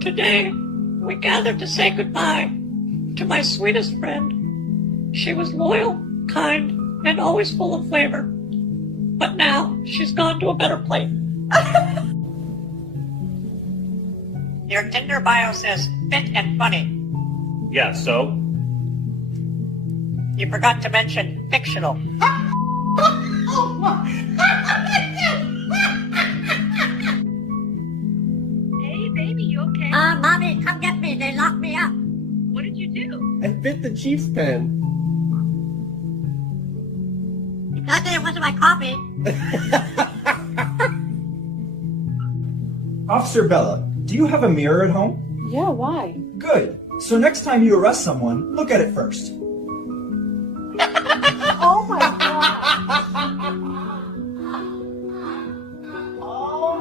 Today, we gathered to say goodbye to my sweetest friend. She was loyal, kind, and always full of flavor. But now, she's gone to a better place. Your Tinder bio says fit and funny. Yeah, so? You forgot to mention fictional. Hey, baby, you okay? Mommy, come get me. They locked me up. What did you do? I fit the Chiefs pen. That day it wasn't my coffee. Officer Bella, do you have a mirror at home? Yeah, why? Good. So next time you arrest someone, look at it first.